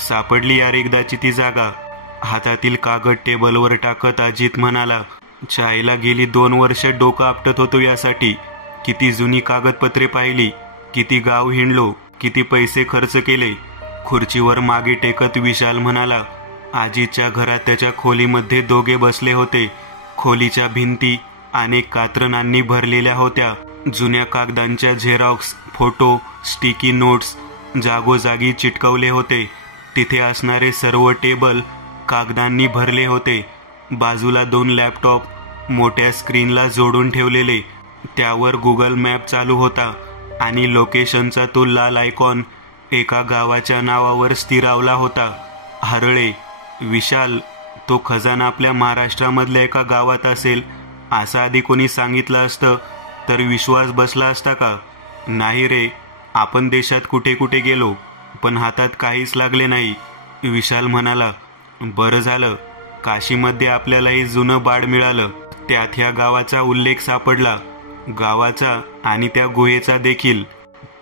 सापडली यार एकदाची ती जागा. हातातील कागद टेबलवर टाकत अजित म्हणाला, चायला गेली 2 वर्ष डोकं आपटत होतो यासाठी. किती जुनी कागदपत्रे पाहिली, किती गाव हिंडलो, किती पैसे खर्च केले. खुर्चीवर मागे टेकत विशाल म्हणाला, अजितच्या घरात त्याच्या खोलीमध्ये दोघे बसले होते. खोलीच्या भिंती अनेक कात्रणांनी भरलेल्या होत्या. जुन्या कागदांच्या झेरॉक्स, फोटो, स्टिकी नोट्स जागोजागी चिटकवले होते. तिथे असणारे सर्व टेबल कागदांनी भरले होते. बाजूला 2 लॅपटॉप मोठ्या स्क्रीनला जोडून ठेवलेले. त्यावर गुगल मॅप चालू होता आणि लोकेशनचा तो लाल आयकॉन एका गावाच्या नावावर स्थिरावला होता, हरळे. विशाल, तो खजाना आपल्या महाराष्ट्रामधल्या एका गावात असेल असं आधी कोणी सांगितलं असतं तर विश्वास बसला असता का? नाही रे, आपण देशात कुठे कुठे गेलो पण हातात काहीच लागले नाही. विशाल म्हणाला, बरं झालं काशीमध्ये आपल्याला हे जुनं बाळ मिळालं. त्यात ह्या गावाचा उल्लेख सापडला, गावाचा आणि त्या गुहेचा देखील.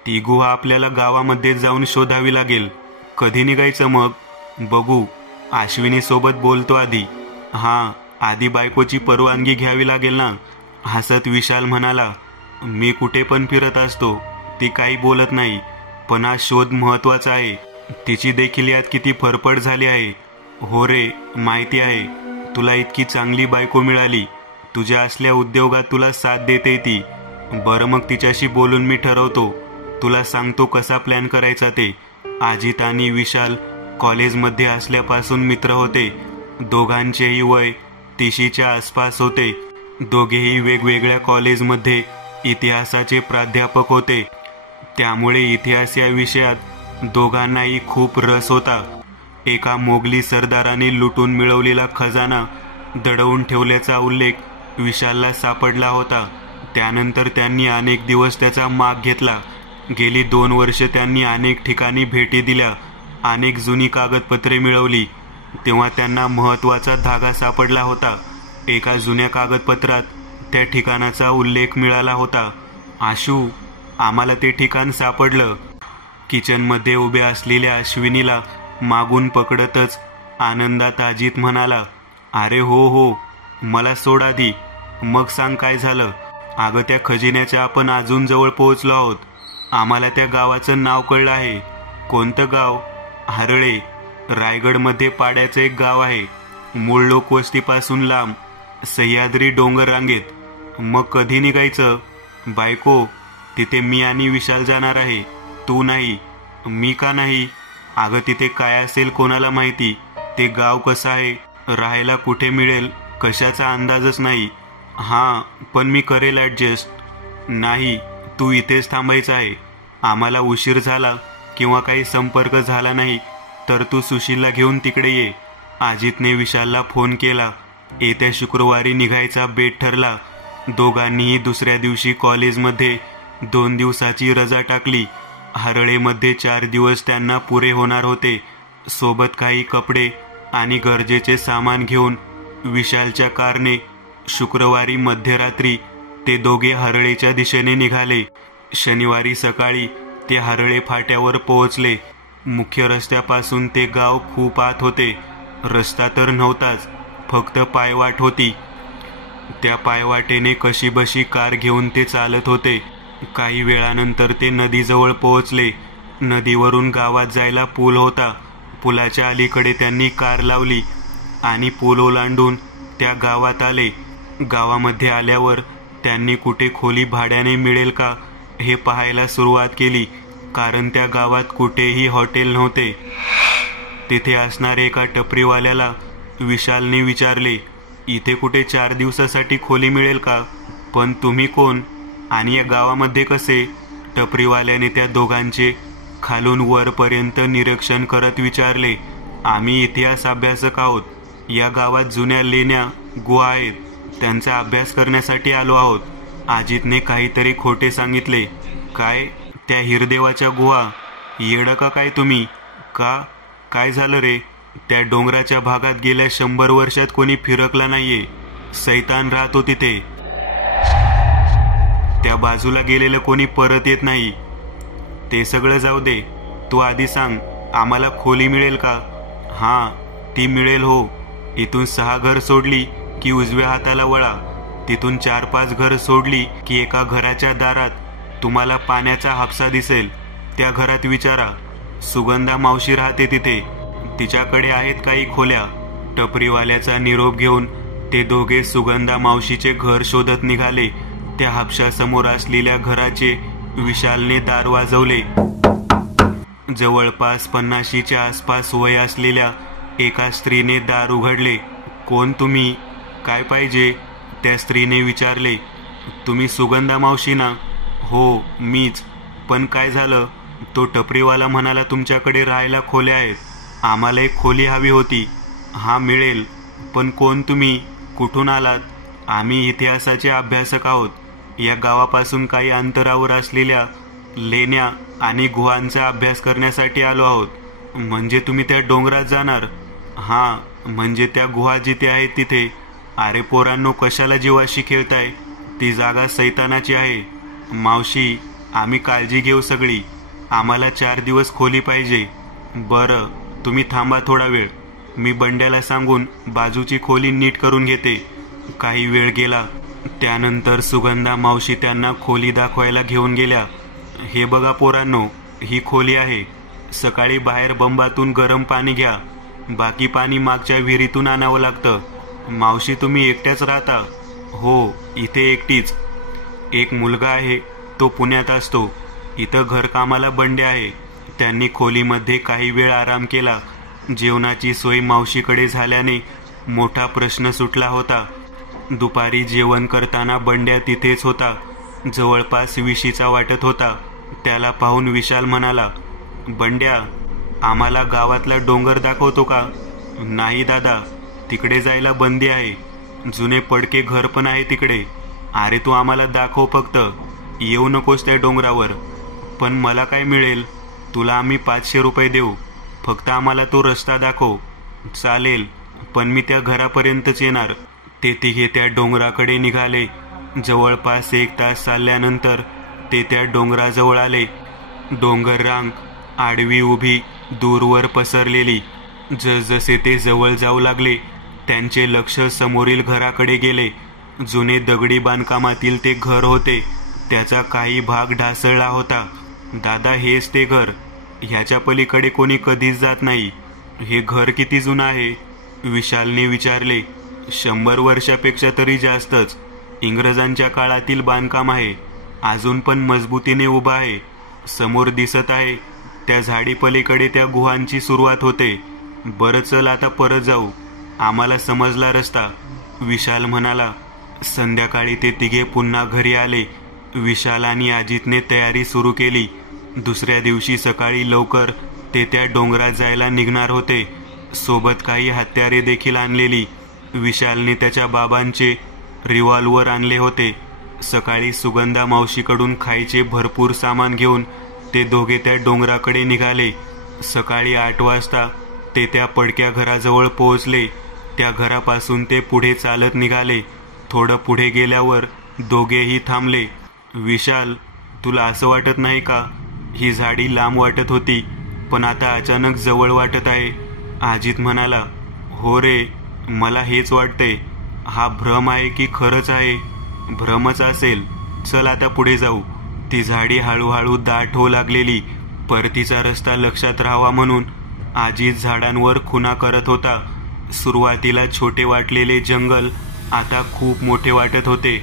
ती गुहा आपल्याला गावामध्ये जाऊन शोधावी लागेल. कधी निघायचं मग? बघू, अश्विनी सोबत बोलतो आधी. हां, आधी बायकोची परवानगी घ्यावी लागेल ना. हसत विशाल म्हणाला, मी कुठे पण फिरत असतो, ती काही बोलत नाही, पण हा शोध महत्वाचा आहे. तिची देखील यात किती फरफड झाली आहे. हो रे, माहिती आहे. तुला इतकी चांगली बायको मिळाली, तुझ्या असल्या उद्योगात तुला साथ देते ती. बरं मग तिच्याशी बोलून मी ठरवतो, तुला सांगतो कसा प्लॅन करायचा ते. अजित आणि विशाल कॉलेजमध्ये असल्यापासून मित्र होते. दोघांचेही वय 30च्या आसपास होते. दोघेही वेगवेगळ्या कॉलेजमध्ये इतिहासाचे प्राध्यापक होते. त्यामुळे इतिहास या विषयात दोघांनाही खूप रस होता. एका मोगली सरदाराने लुटून मिळवलेला खजाना दडवून ठेवल्याचा उल्लेख विशालला सापडला होता. त्यानंतर त्यांनी अनेक दिवस त्याचा माग घेतला. गेली 2 वर्ष त्यांनी अनेक ठिकाणी भेटी दिल्या, अनेक जुनी कागदपत्रे मिळवली. तेव्हा त्यांना महत्वाचा धागा सापडला होता. एका जुन्या कागदपत्रात त्या ठिकाणाचा उल्लेख मिळाला होता. आशू, आम्हाला ते ठिकाण सापडलं. किचनमध्ये उभ्या असलेल्या अश्विनीला मागून पकडतच आनंदात अजित म्हणाला, अरे हो हो, मला सोड आधी, मग सांग काय झालं. अगं, त्या खजिन्याच्या आपण अजून जवळ पोहोचलो आहोत. आम्हाला त्या गावाचं नाव कळलं आहे. कोणतं गाव? हरळे. रायगडमध्ये पाड्याचं एक गाव आहे. मूळ लोकवस्तीपासून लांब, सह्याद्री डोंगर रांगेत. मग कधी निघायचं? बायको, तिथे मी आणि विशाल जाणार आहे, तू नाही. मी का नाही? अगं, तिथे काय असेल कोणाला माहिती. ते गाव कसं आहे, राहायला कुठे मिळेल, कशाचा अंदाजच नाही. हां, पण मी करेल ॲडजस्ट. नाही, तू इथेच थांबायचं आहे. आम्हाला उशीर झाला किंवा काही संपर्क झाला नाही तर तू सुशीलला घेऊन तिकडे ये. अजितने विशालला फोन केला. येत्या शुक्रवारी निघायचा बेत ठरला. दोघांनीही दुसऱ्या दिवशी कॉलेजमध्ये 2 दिवसाची रजा टाकली. हरळेमध्ये 4 दिवस त्यांना पुरे होणार होते. सोबत काही कपडे आणि गरजेचे सामान घेऊन विशालच्या कारने शुक्रवारी मध्यरात्री ते दोघे हरळेच्या दिशेने निघाले. शनिवारी सकाळी ते हरळे फाट्यावर पोहोचले. मुख्य रस्त्यापासून ते गाव खूप आत होते. रस्ता तर नव्हताच, फक्त पायवाट होती. त्या पायवाटेने कशीबशी कार घेऊन ते चालत होते. काही वेळानंतर ते नदीजवळ पोहोचले. नदीवरून गावात जायला पूल होता. पुलाच्या अलीकडे त्यांनी कार लावली आणि पूल ओलांडून त्या गावात आले. गावामध्ये आल्यावर त्यांनी कुठे खोली भाड्याने मिळेल का हे पाहायला सुरुवात केली, कारण त्या गावात कुठेही हॉटेल नव्हते. तिथे असणारे एका टपरीवाल्याला विशालने विचारले, इथे कुठे 4 दिवसासाठी खोली मिळेल का? पण तुम्ही कोण आणि या गावामध्ये कसे? टपरीवाल्याने त्या दोघांचे खालून वरपर्यंत निरीक्षण करत विचारले. आम्ही इतिहास अभ्यासक आहोत. या गावात जुन्या लेण्या, गुहा आहेत, त्यांचा अभ्यास करण्यासाठी आलो आहोत. अजितने काहीतरी खोटे सांगितले. काय? त्या हिरदेवाच्या गुहा? येडं का काय तुम्ही? का? काय झालं रे? त्या डोंगराच्या भागात गेल्या 100 वर्षात कोणी फिरकला नाहीये. सैतान राहतो तिथे. त्या बाजूला गेलेलं कोणी परत येत नाही. ते सगळं जाऊ दे, तू आधी सांग आम्हाला खोली मिळेल का? हां, ती मिळेल हो. इथून 6 घर सोडली की उजव्या हाताला वळा. तिथून 4-5 घर सोडली की एका घराच्या दारात तुम्हाला पाण्याचा हापसा दिसेल. त्या घरात विचारा, सुगंधा मावशी राहते तिथे. तिच्याकडे आहेत काही खोल्या. टपरीवाल्याचा निरोप घेऊन ते दोघे सुगंधा मावशीचे घर शोधत निघाले. त्या हापशासमोर असलेल्या घराचे विशालने दार वाजवले. जवळपास 50च्या आसपास वय असलेल्या एका स्त्रीने दार उघडले. कोण तुम्ही? काय पाहिजे? त्या स्त्रीने विचारले. तुम्ही सुगंधा मावशी ना? हो, मीच. पण काय झालं? तो टपरीवाला म्हणाला तुमच्याकडे राहायला खोल्या आहेत. आम्हाला एक खोली हवी होती. हा मिळेल. पण कोण तुम्ही? कुठून आलात? आम्ही इतिहासाचे अभ्यासक आहोत. या गावापासून काही अंतरावर असलेल्या लेण्या आणि गुहांचा अभ्यास करण्यासाठी आलो आहोत. म्हणजे तुम्ही त्या डोंगरात जाणार? हां, म्हणजे त्या गुहा जिथे आहेत तिथे. अरे पोरांनो, कशाला जीवाशी खेळताय? ती जागा सैतानाची आहे. मावशी, आम्ही काळजी घेऊ सगळी. आम्हाला 4 दिवस खोली पाहिजे. बरं, तुम्ही थांबा थोडा वेळ. मी बंड्याला सांगून बाजूची खोली नीट करून घेते. काही वेळ गेला. त्यानंतर सुगंधा मावशी त्यांना खोली दाखवायला घेऊन गेल्या. हे बघा पोरांनो, ही खोली आहे. सकाळी बाहेर बंबातून गरम पाणी घ्या. बाकी पाणी मागच्या विहिरीतून आणावं लागतं. मावशी, तुम्ही एकट्याच राहता? हो, इथे एकटीच. एक मुलगा आहे, तो पुण्यात असतो. इथं घरकामाला बंडे आहे. त्यांनी खोलीमध्ये काही वेळ आराम केला. जेवणाची सोय मावशीकडे झाल्याने मोठा प्रश्न सुटला होता. दुपारी जेवण करताना बंड्या तिथेच होता. जवळपास विशीचा वाटत होता. त्याला पाहून विशाल म्हणाला, बंड्या, आम्हाला गावातला डोंगर दाखवतो का? नाही दादा, तिकडे जायला बंदी आहे. जुने पडके घर पण आहे तिकडे. अरे तू आम्हाला दाखव फक्त. येऊ नकोस त्या डोंगरावर. पण मला काय मिळेल? तुला आम्ही 500 रुपये देऊ. फक्त आम्हाला तो रस्ता दाखव. चालेल, पण मी त्या घरापर्यंतच येणार. ते तिघे त्या डोंगराकडे निघाले. जवळपास 1 तास चालल्यानंतर ते त्या डोंगराजवळ आले. डोंगर रांग आडवी उभी दूरवर पसरलेली. जसजसे ते जवळ जाऊ लागले त्यांचे लक्ष समोरील घराकडे गेले. जुने दगडी बांधकामातील ते घर होते. त्याचा काही भाग ढासळला होता. दादा, हेच ते घर. ह्याच्या पलीकडे कोणी कधीच जात नाही. हे घर किती जुनं आहे? विशालने विचारले. 100 वर्षापेक्षा तरी जास्तच. इंग्रजांच्या काळातील बांधकाम आहे. अजून पण मजबूतीने उभा आहे. समोर दिसत आहे त्या झाडी पलीकडे त्या गुहांची सुरुवात होते. बरं, चल आता परत जाऊ. आम्हाला समजला रस्ता, विशाल म्हणाला. संध्याकाळी ते तिघे पुन्हा घरी आले. विशाल आणि अजितने तयारी सुरू केली. दुसऱ्या दिवशी सकाळी लवकर ते त्या डोंगरात जायला निघणार होते. सोबत काही हत्यारे देखील आणलेली. विशालने त्याच्या बाबांचे रिव्हॉल्वर आणले होते. सकाळी सुगंधा मावशीकडून खायचे भरपूर सामान घेऊन ते दोघे त्या डोंगराकडे निघाले. सकाळी 8 वाजता ते त्या पडक्या घराजवळ पोहोचले. त्या घरापासून ते पुढे चालत निघाले. थोडं पुढे गेल्यावर दोघेही थांबले. विशाल, तुला असं वाटत नाही का? ही झाडी लांब वाटत होती, पण आता अचानक जवळ वाटत आहे. अजित म्हणाला. हो रे, मला हेच वाटते. हा भ्रम आहे की खरंच आहे? भ्रमच असेल. चल आता पुढे जाऊ. ती झाडी हळूहळू दाट होऊ लागलेली. परतीचा रस्ता लक्षात राहावा म्हणून अजित झाडांवर खुणा करत होता. सुरुवातीला छोटे वाटलेले जंगल आता खूप मोठे वाटत होते.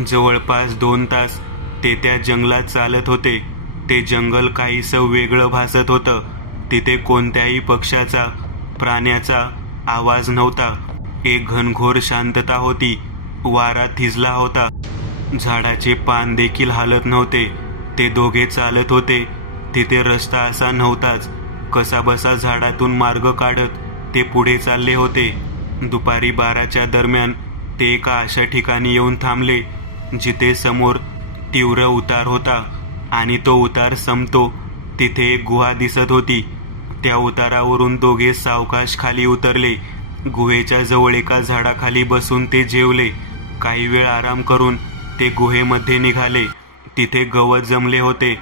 जवळपास 2 तास ते त्या जंगलात चालत होते. ते जंगल काहीसं वेगळं भासत होतं. तिथे कोणत्याही पक्षाचा, प्राण्याचा आवाज नव्हता. एक घनघोर शांतता होती. वारा थिजला होता. झाडाचे पान देखील हालत नव्हते. ते दोघे चालत होते तिथे रस्ता असा नव्हताच. कसाबसा झाडातून मार्ग काढत ते पुढे चालले होते. दुपारी 12च्या दरम्यान ते एका अशा ठिकाणी येऊन थांबले जिथे समोर तीव्र उतार होता आणि तो उतार संपतो तिथे एक गुहा दिसत होती. त्या उतारावरून दोघे सावकाश खाली उतरले. गुहेच्या जवळ एका झाडाखाली बसून ते जेवले. काही वेळ आराम करून ते गुहेमध्ये निघाले. तिथे गवत जमले होते.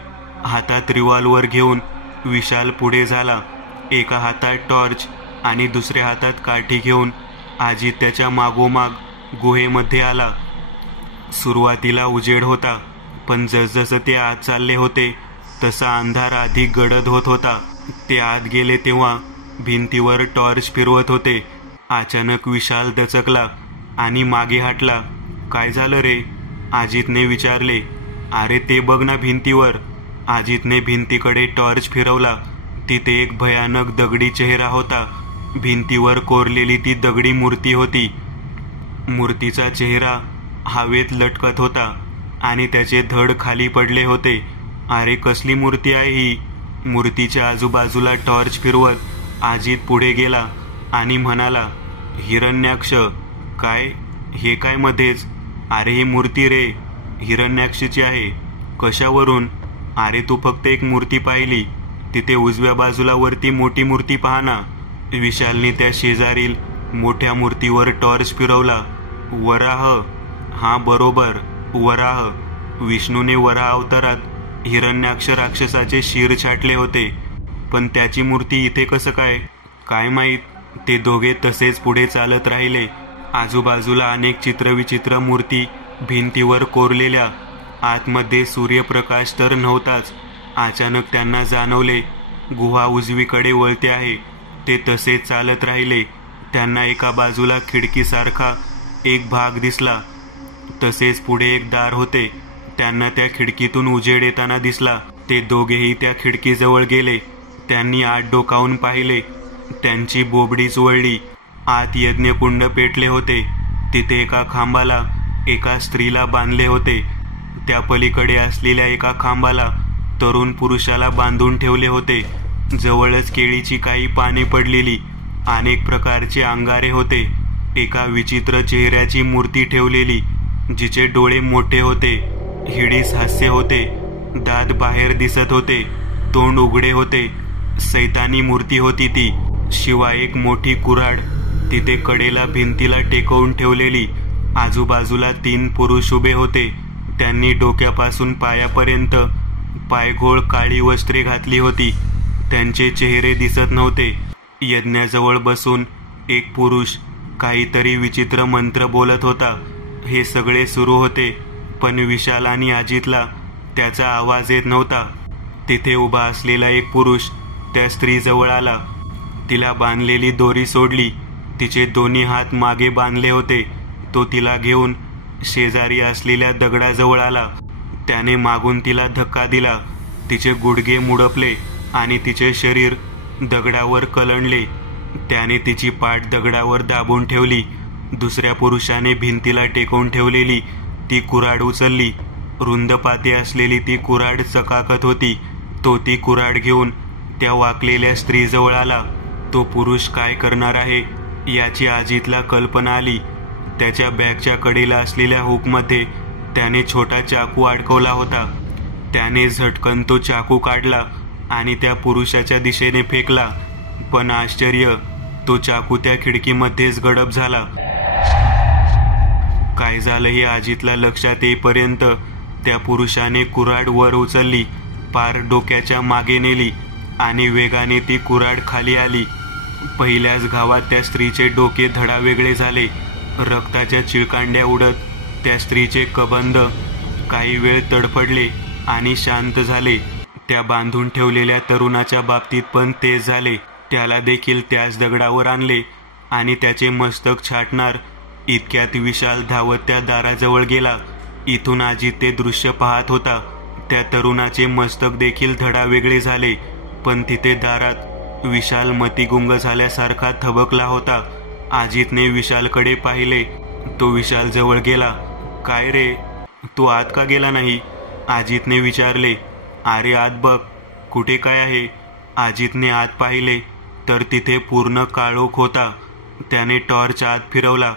हातात रिव्हॉल्वर घेऊन विशाल पुढे झाला. एका हातात टॉर्च आणि दुसऱ्या हातात काठी घेऊन अजित त्याच्या मागोमाग गुहेमध्ये आला. सुरुवातीला उजेड होता, पण जसजसं ते आत चालले होते तसा अंधार अधिक गडद होत होता. ते आत गेले तेव्हा भिंतीवर टॉर्च फिरवत होते. अचानक विशाल दचकला आणि मागे हटला. काय झालं रे? अजितने विचारले. अरे ते बघ ना भिंतीवर. अजितने भिंतीकडे टॉर्च फिरवला. तिथे एक भयानक दगडी चेहरा होता. भिंतीवर कोरलेली ती दगडी मूर्ती होती. मूर्तीचा चेहरा हवेत लटकत होता आणि त्याचे धड खाली पडले होते. अरे कसली मूर्ती आहे ही? मूर्तीच्या आजूबाजूला टॉर्च फिरवत अजित पुढे गेला आणि म्हणाला, हिरण्याक्ष. काय? हे काय मध्येच? अरे ही मूर्ती रे, हिरण्याक्षची आहे. कशावरून? अरे तू फक्त एक मूर्ती पाहिली, तिथे उजव्या बाजूला वरती मोठी मूर्ती पहा ना. विशालने त्या शेजारील मोठ्या मूर्तीवर टॉर्च फिरवला. वराह. हा बरोबर, वराह. विष्णूने वराह अवतारात हिरण्याक्ष राक्षसाचे शिर छाटले होते, पण त्याची मूर्ती इथे कसं काय? काय माहीत. ते दोघे तसेच पुढे चालत राहिले. आजूबाजूला अनेक चित्रविचित्र मूर्ती भिंतीवर कोरलेल्या. आतमध्ये सूर्यप्रकाश तर नव्हताच. अचानक त्यांना जाणवले गुहा उजवीकडे वळते आहे. ते तसेच चालत राहिले. त्यांना एका बाजूला खिडकीसारखा एक भाग दिसला. तसेच पुढे एक दार होते. त्यांना त्या खिडकीतून उजेड येताना दिसला. ते दोघेही त्या खिडकीजवळ गेले. त्यांनी आत डोकावून पाहिले. त्यांची बोबडीच वळली. आत यज्ञकुंड पेटले होते. तिथे एका खांबाला एका स्त्रीला बांधले होते. त्या पलीकडे असलेल्या एका खांबाला तरुण पुरुषाला बांधून ठेवले होते. जवळच केळीची काही पाने पडलेली अनेक प्रकारचे अंगारे होते. एका विचित्र चेहऱ्याची मूर्ती ठेवलेली, जिचे डोळे मोठे होते, हिडीस हास्य होते, दात बाहेर दिसत होते, तोंड उघडे होते. सैतानी मूर्ती होती ती. शिवाय एक मोठी कुऱ्हाड तिथे कडेला भिंतीला टेकवून ठेवलेली. आजूबाजूला 3 पुरुष उभे होते. त्यांनी डोक्यापासून पायापर्यंत पायघोळ काळी वस्त्रे घातली होती. त्यांचे चेहरे दिसत नव्हते. यज्ञाजवळ बसून एक पुरुष काहीतरी विचित्र मंत्र बोलत होता. हे सगळे सुरू होते, पण विशाल आणि अजितला त्याचा आवाज येत नव्हता. तिथे उभा असलेला एक पुरुष त्या स्त्रीजवळ आला. तिला बांधलेली दोरी सोडली. तिचे दोन्ही हात मागे बांधले होते. तो तिला घेऊन शेजारी असलेल्या दगडाजवळ आला. त्याने मागून तिला धक्का दिला. तिचे गुडघे मुडपले आणि तिचे शरीर दगडावर कलंडले. त्याने तिची पाठ दगडावर दाबून ठेवली. दुसऱ्या पुरुषाने भिंतीला टेकवून ठेवलेली ती कुऱ्हाड उचलली. रुंद पाते असलेली ती कुऱ्हाड चकाकत होती. तो ती कुऱ्हाड घेऊन त्या वाकलेल्या स्त्रीजवळ आला. तो पुरुष काय करणार आहे याची अजितला कल्पना आली. त्याच्या बॅगच्या कडेला असलेल्या हुकमध्ये त्याने छोटा चाकू अडकवला होता. त्याने झटकन तो चाकू काढला आणि त्या पुरुषाच्या दिशेने फेकला. पण आश्चर्य, तो चाकू त्या खिडकीमध्येच गडप झाला. काय झालं हे अजितला लक्षात येईपर्यंत त्या पुरुषाने कुऱ्हाड वर उचलली, पार डोक्याच्या मागे नेली आणि वेगाने ती कुऱ्हाड खाली आली. पहिल्याच घावात त्या स्त्रीचे डोके धडावेगळे झाले. रक्ताच्या चिळकांड्या उडत त्या स्त्रीचे कबंध काही वेळ तडफडले आणि शांत झाले. त्या बांधून ठेवलेल्या तरुणाच्या बाबतीत पण तेच झाले. त्याला देखील त्याच दगडावर आणले आणि त्याचे मस्तक छाटणार इतक्यात विशाल धावत त्या दाराजवळ गेला. इथून अजित ते दृश्य पाहत होता. त्या तरुणाचे मस्तक देखील धडावेगळे झाले, पण तिथे दारात विशाल मतिगुंग झाल्यासारखा थबकला होता. अजितने विशालकडे पाहिले. तो विशाल जवळ गेला. काय रे, तू आत का गेला नाही? अजितने विचारले. अरे आत बघ, कुठे काय आहे? अजितने आत पाहिले तर तिथे पूर्ण काळोख होता. त्याने टॉर्च आत फिरवला.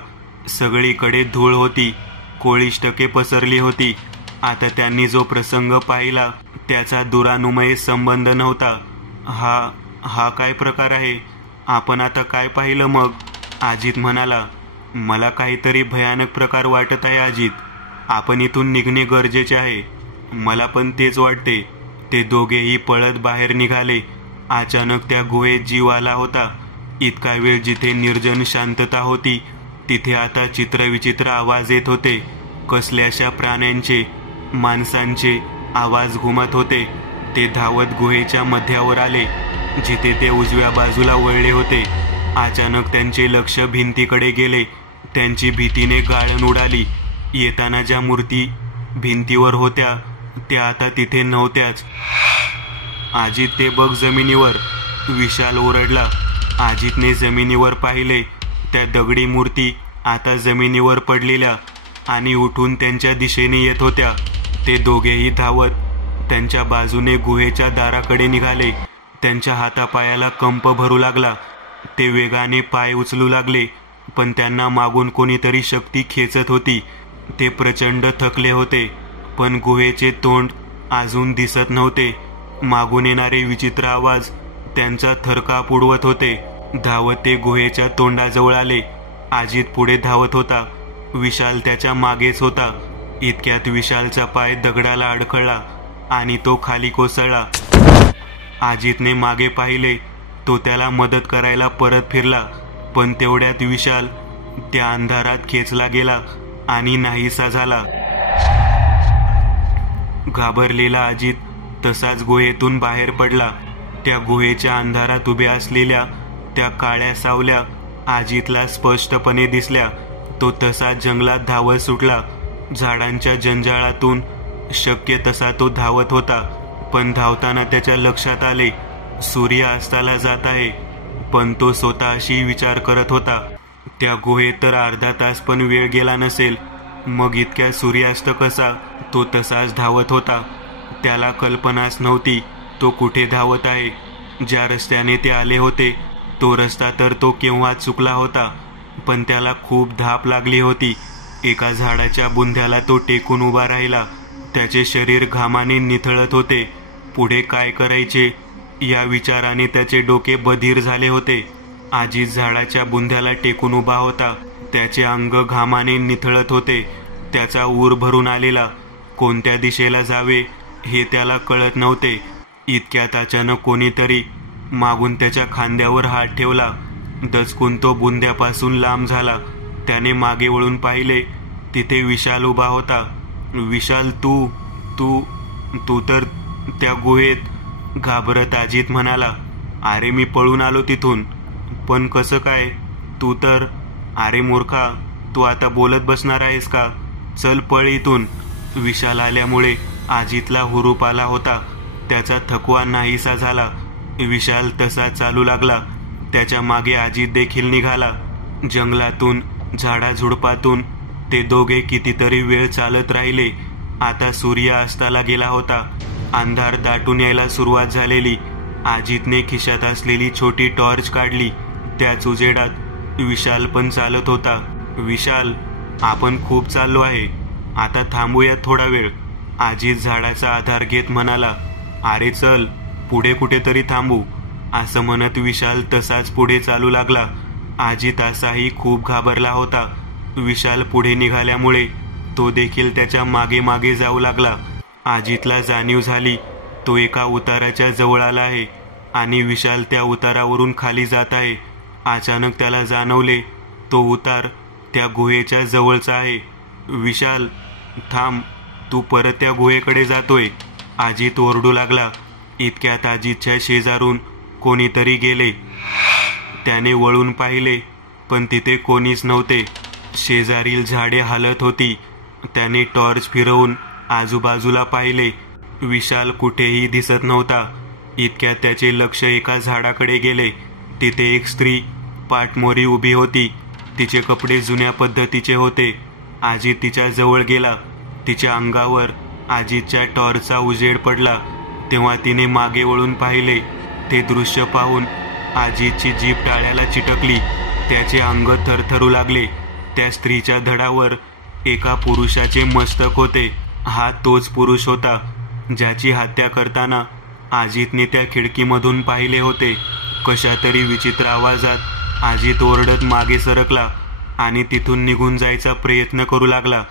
सगळीकडे धूळ होती, कोळिष्टके पसरली होती. आता त्यांनी जो प्रसंग पाहिला त्याचा दुरानुमय संबंध नव्हता. हा काय प्रकार आहे? आपण आता काय पाहिलं मग? अजित म्हणाला. मला काहीतरी भयानक प्रकार वाटत आहे अजित. आपण इथून निघणे गरजेचे आहे. मला पण तेच वाटते. ते दोघेही पळत बाहेर निघाले. अचानक त्या गुहेत जीव आला होता. इतका वेळ जिथे निर्जन शांतता होती तिथे आता चित्रविचित्र आवाज येत होते. कसल्याशा प्राण्यांचे, माणसांचे आवाज घुमत होते. ते धावत गुहेच्या मध्यावर आले, जिथे ते उजव्या बाजूला वळले होते. अचानक त्यांचे लक्ष भिंतीकडे गेले. त्यांची भीतीने गाळण उडाली. येताना ज्या मूर्ती भिंतीवर होत्या त्या आता तिथे नव्हत्याच. अजित, ते बघ जमिनीवर, विशाल ओरडला. अजितने जमिनीवर पाहिले. त्या दगडी मूर्ती आता जमिनीवर पडलेल्या आणि उठून त्यांच्या दिशेने येत होत्या. ते दोघेही धावत त्यांच्या बाजूने गुहेच्या दाराकडे निघाले. त्यांच्या हातापायाला कंप भरू लागला. ते वेगाने पाय उचलू लागले, पण त्यांना मागून कोणीतरी शक्ती खेचत होती. ते प्रचंड थकले होते, पण गुहेचे तोंड अजून दिसत नव्हते. मागून येणारे विचित्र आवाज त्यांचा थरकाप उडवत होते. धावत ते गुहेच्या तोंडाजवळ आले. अजित पुढे धावत होता. विशाल त्याच्या मागेच होता. इतक्यात विशालचा पाय दगडाला अडखळला आणि तो खाली कोसळला. अजितने मागे पाहिले. तो त्याला मदत करायला परत फिरला, पण तेवढ्यात विशाल त्या अंधारात खेचला गेला आणि नाहीसा झाला. घाबरलेला अजित तसाच गुहेतून बाहेर पडला. त्या गुहेच्या अंधारात उभ्या असलेल्या त्या काळ्या सावल्या अजितला स्पष्टपणे दिसल्या. तो तसाच जंगलात धावत सुटला. झाडांच्या जंजाळातून शक्य तसा तो धावत होता, पण धावताना त्याच्या लक्षात आले सूर्य अस्ताला जात आहे. पण तो स्वतःशी विचार करत होता, त्या गुहेत तर अर्धा तास पण वेळ गेला नसेल, मग इतक्या सूर्यास्त कसा? तो तसाच धावत होता. त्याला कल्पनाच नव्हती तो कुठे धावत आहे. ज्या रस्त्याने ते आले होते तो रस्ता तर तो केव्हा चुकला होता, पण त्याला खूप धाप लागली होती. एका झाडाच्या बुंध्याला तो टेकून उभा राहिला. त्याचे शरीर घामाने निथळत होते. पुढे काय करायचे या विचाराने त्याचे डोके बधीर झाले होते. अजित झाडाच्या बुंध्याला टेकून उभा होता. त्याचे अंग घामाने निथळत होते. त्याचा ऊर भरून आलेला. कोणत्या दिशेला जावे हे त्याला कळत नव्हते. इतक्यात अचानक कोणीतरी मागून त्याच्या खांद्यावर हात ठेवला. दचकून तो बुंद्यापासून लांब झाला. त्याने मागे वळून पाहिले. तिथे विशाल उभा होता. विशाल, तू तू तू तर त्या गुहेत? घाबरत अजित म्हणाला. अरे, मी पळून आलो तिथून. पण कसं काय? तू तर... अरे मूर्खा, तू आता बोलत बसणार आहेस का? चल पळ इथून. विशाल आल्यामुळे अजितला हुरूप आला होता. त्याचा थकवा नाहीसा झाला. विशाल तसा चालू लागला. त्याच्या मागे अजित देखील निघाला. जंगलातून, झाडाझुडपातून ते दोघे कितीतरी वेळ चालत राहिले. आता सूर्य अस्ताला गेला होता. अंधार दाटून यायला सुरुवात झालेली. अजितने खिशात असलेली छोटी टॉर्च काढली. त्याच उजेडात विशाल पण चालत होता. विशाल, आपण खूप चाललो आहे, आता थांबूया थोडा वेळ. अजित झाडाचा आधार घेत म्हणाला. अरे चल, पुढे कुठेतरी थांबू. असं म्हणत विशाल तसाच पुढे चालू लागला. अजित असाही खूप घाबरला होता. विशाल पुढे निघाल्यामुळे तो देखील त्याच्या मागे मागे जाऊ लागला. अजितला जाणीव झाली तो एका उताराच्या जवळ आला आहे आणि विशाल त्या उतारावरून खाली जात आहे. अचानक त्याला जाणवले तो उतार त्या गुहेच्या जवळचा आहे. विशाल, थांब, तू परत त्या गुहेकडे जातोय. अजित ओरडू लागला. इतक्यात अजितच्या शेजारून कोणीतरी गेले. त्याने वळून पाहिले, पण तिथे कोणीच नव्हते. शेजारील झाडे हालत होती. त्याने टॉर्च फिरवून आजूबाजूला पाहिले. विशाल कुठेही दिसत नव्हता. इतक्यात त्याचे लक्ष एका झाडाकडे गेले. तिथे एक स्त्री पाठमोरी उभी होती. तिचे कपडे जुन्या पद्धतीचे होते. अजित तिच्या जवळ गेला. तिच्या अंगावर अजितच्या टॉर्चचा उजेड पडला. तेव्हा तिने मागे वळून पाहिले. ते दृश्य पाहून अजितची जीभ टाळ्याला चिटकली. त्याचे अंग थरथरू लागले. त्या स्त्रीच्या धडावर एका पुरुषाचे मस्तक होते. हा तोच पुरुष होता ज्याची हत्या करताना अजितने त्या खिडकीमधून पाहिले होते. कशातरी विचित्र आवाजात अजित ओरडत मागे सरकला आणि तिथून निघून जायचा प्रयत्न करू लागला.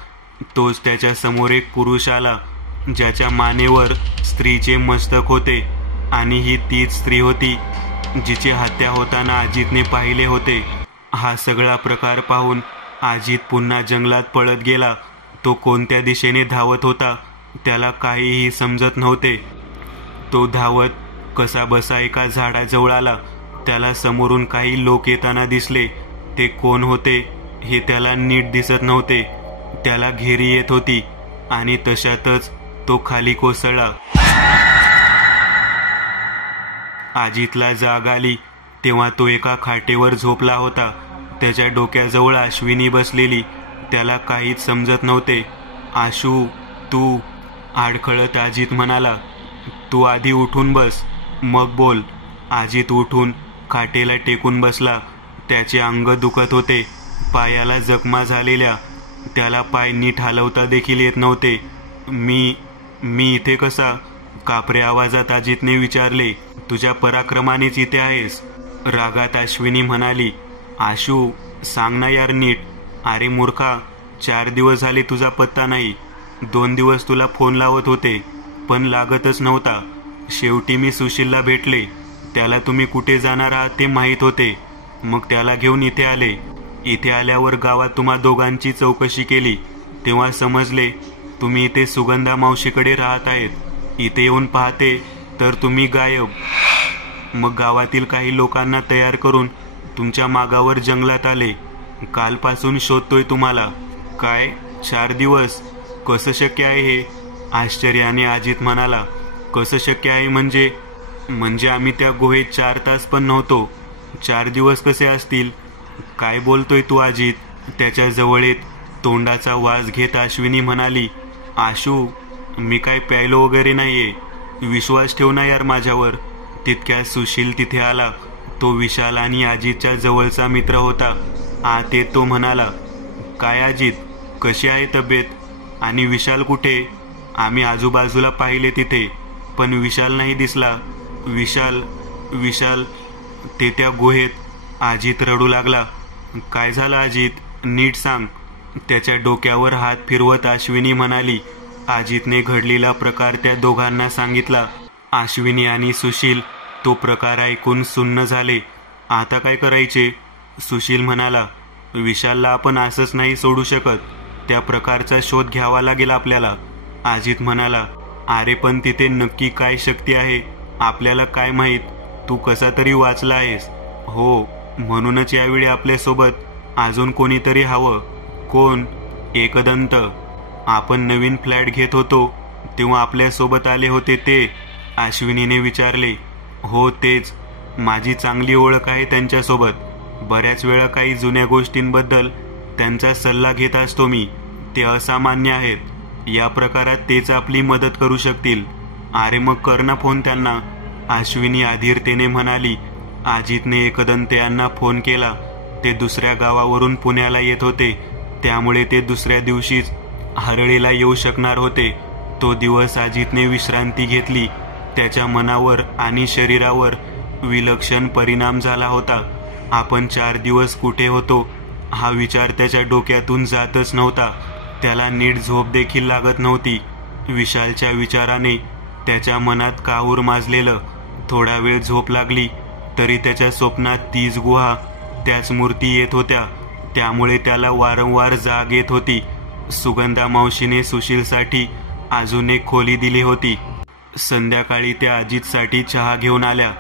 तोच त्याच्या समोर एक पुरुष आला ज्याच्या मानेवर स्त्रीचे मस्तक होते. आणि ही तीच स्त्री होती जिची हत्या होताना अजितने पाहिले होते. हा सगळा प्रकार पाहून अजित पुन्हा जंगलात पळत गेला. तो कोणत्या दिशेने धावत होता त्याला काहीही समजत नव्हते. तो धावत कसा बसा एका झाडाजवळ आला. त्याला समोरून काही लोक येताना दिसले. ते कोण होते हे त्याला नीट दिसत नव्हते. त्याला घेरी येत होती आणि तशातच तो खाली कोसळला. अजितला जाग आली तेव्हा तो एका खाटेवर झोपला होता. त्याच्या डोक्याजवळ अश्विनी बसलेली. त्याला काहीच समजत नव्हते. आशू, तू? आडखळत अजित म्हणाला. तू आधी उठून बस, मग बोल. अजित उठून खाटेला टेकून बसला. त्याचे अंग दुखत होते, पायाला जखमा झालेल्या. त्याला पाय नीट हलवता देखील येत नव्हते. मी इथे कसा? कापऱ्या आवाजात अजितने विचारले. तुझ्या पराक्रमानेच इथे आहेस, रागात अश्विनी म्हणाली. आशू, सांग ना यार नीट. अरे मूर्खा, 4 दिवस झाले तुझा पत्ता नाही. 2 दिवस तुला फोन लावत होते पण लागतच नव्हता. शेवटी मी सुशीलला भेटले. त्याला तुम्ही कुठे जाणार आहात ते माहीत होते. मग त्याला घेऊन इथे आले. इथे आल्यावर गावात तुम्हा दोघांची चौकशी केली तेव्हा समजले तुम्ही इथे सुगंधा मावशीकडे राहत आहेत. इथे येऊन पाहते तर तुम्ही गायब. मग गावातील काही लोकांना तयार करून तुमच्या मागावर जंगलात आले. कालपासून शोधतोय तुम्हाला. काय 4 दिवस? कसं शक्य आहे हे? आश्चर्याने अजित म्हणाला. कसं शक्य आहे म्हणजे आम्ही त्या गुहेत 4 तास पण नव्हतो. 4 दिवस कसे असतील? काय बोलतोय तू अजित? त्याच्या जवळ येत तोंडाचा वास घेत अश्विनी म्हणाली. आशू, मी काय प्यायलो वगैरे नाहीये. विश्वास ठेव ना यार माझ्यावर. तितक्यात सुशील तिथे आला. तो विशाल आणि अजितच्या जवळचा मित्र होता. आत येत तो म्हणाला. काय अजित, कशी आहे तब्येत? आणि विशाल कुठे? आम्ही आजूबाजूला पाहिले तिथे पण विशाल नाही दिसला. विशाल ते त्या गुहेत. अजित रडू लागला. काय झालं अजित, नीट सांग. त्याच्या डोक्यावर हात फिरवत अश्विनी म्हणाली. अजितने घडलेला प्रकार त्या दोघांना सांगितला. अश्विनी आणि सुशील तो प्रकार ऐकून सुन्न झाले. आता काय करायचे? सुशील म्हणाला. विशालला आपण असंच नाही सोडू शकत. त्या प्रकारचा शोध घ्यावा लागेल आपल्याला. अजित म्हणाला. अरे पण तिथे नक्की काय शक्ती आहे आपल्याला काय माहीत. तू कसा तरी वाचला आहेस. हो, म्हणूनच यावेळी आपल्यासोबत अजून कोणीतरी हवं. कोण? एकदंत. आपण नवीन फ्लॅट घेत होतो तेव्हा आपल्यासोबत आले होते ते? अश्विनीने विचारले. हो तेच. माझी चांगली ओळख आहे त्यांच्यासोबत. बऱ्याच वेळा काही जुन्या गोष्टींबद्दल त्यांचा सल्ला घेत असतो मी. ते असामान्य आहेत. या प्रकारात तेच आपली मदत करू शकतील. अरे मग कर ना फोन त्यांना, अश्विनी अधीरतेने म्हणाली. अजितने एकदंत यांना फोन केला. ते दुसऱ्या गावावरून पुण्याला येत होते त्यामुळे ते दुसऱ्या दिवशीच हरळीला येऊ शकणार होते. तो दिवस अजितने विश्रांती घेतली. त्याच्या मनावर आणि शरीरावर विलक्षण परिणाम झाला होता. आपण 4 दिवस कुठे होतो हा विचार त्याच्या डोक्यातून जातच नव्हता. त्याला नीट झोप देखील लागत नव्हती. विशालच्या विचाराने त्याच्या मनात काहूर माजलेलं. थोडा वेळ झोप लागली तरी त्याच्या स्वप्नात तीच गुहा, त्याच मूर्ती येत होत्या. त्यामुळे त्याला वारंवार जाग येत होती. सुगंधा मावशीने सुशीलसाठी अजून एक खोली दिली होती. संध्याकाळी त्या अजितसाठी चहा घेऊन आल्या.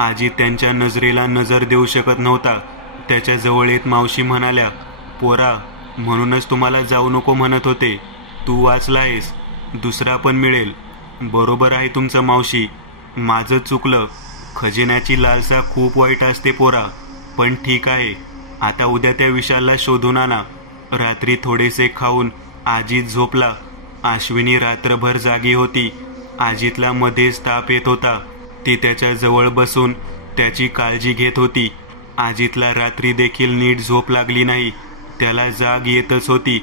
अजित त्यांच्या नजरेला नजर देऊ शकत नव्हता. त्याच्या जवळ येत मावशी म्हणाल्या. पोरा, म्हणूनच तुम्हाला जाऊ नको म्हणत होते. तू वाचला आहेस, दुसरा पण मिळेल. बरोबर आहे तुमचं मावशी, माझं चुकलं. खजिन्याची लालसा खूप वाईट असते पोरा. पण ठीक आहे, आता उद्या त्या विशालला शोधून आणा. रात्री थोडेसे खाऊन अजित झोपला. अश्विनी रात्रभर जागी होती. अजितला मध्येच ताप येत होता. ती त्याच्या जवळ बसून त्याची काळजी घेत होती. अजितला रात्री देखील नीट झोप लागली नाही. त्याला जाग येतच होती.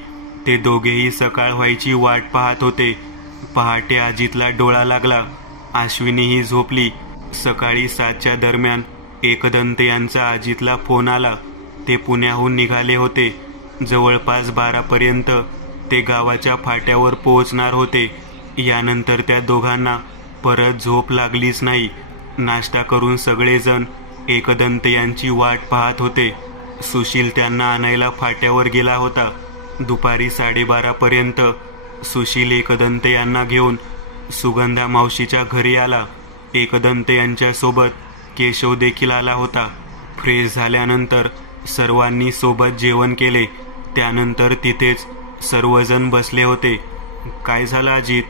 ते दोघेही सकाळ व्हायची वाट पाहत होते. पहाटे अजितला डोळा लागला. अश्विनीही झोपली. सकाळी 7च्या दरम्यान एकदंत यांचा अजितला फोन आला. ते पुण्याहून निघाले होते. जवळपास 12 पर्यंत ते गावाच्या फाट्यावर पोहोचणार होते. यानंतर त्या दोघांना परत झोप लागलीच नाही. नाश्ता करून सगळेजण एकदंत यांची वाट पाहत होते. सुशील त्यांना आणायला फाट्यावर गेला होता. दुपारी 12:30 पर्यंत सुशील एकदंत यांना घेऊन सुगंधा मावशीच्या घरी आला. एकदंत यांच्यासोबत केशव देखील आला होता. फ्रेश झाल्यानंतर सर्वांनी सोबत जेवण केले. त्यानंतर तिथेच सर्वजण बसले होते. काय झालं अजित,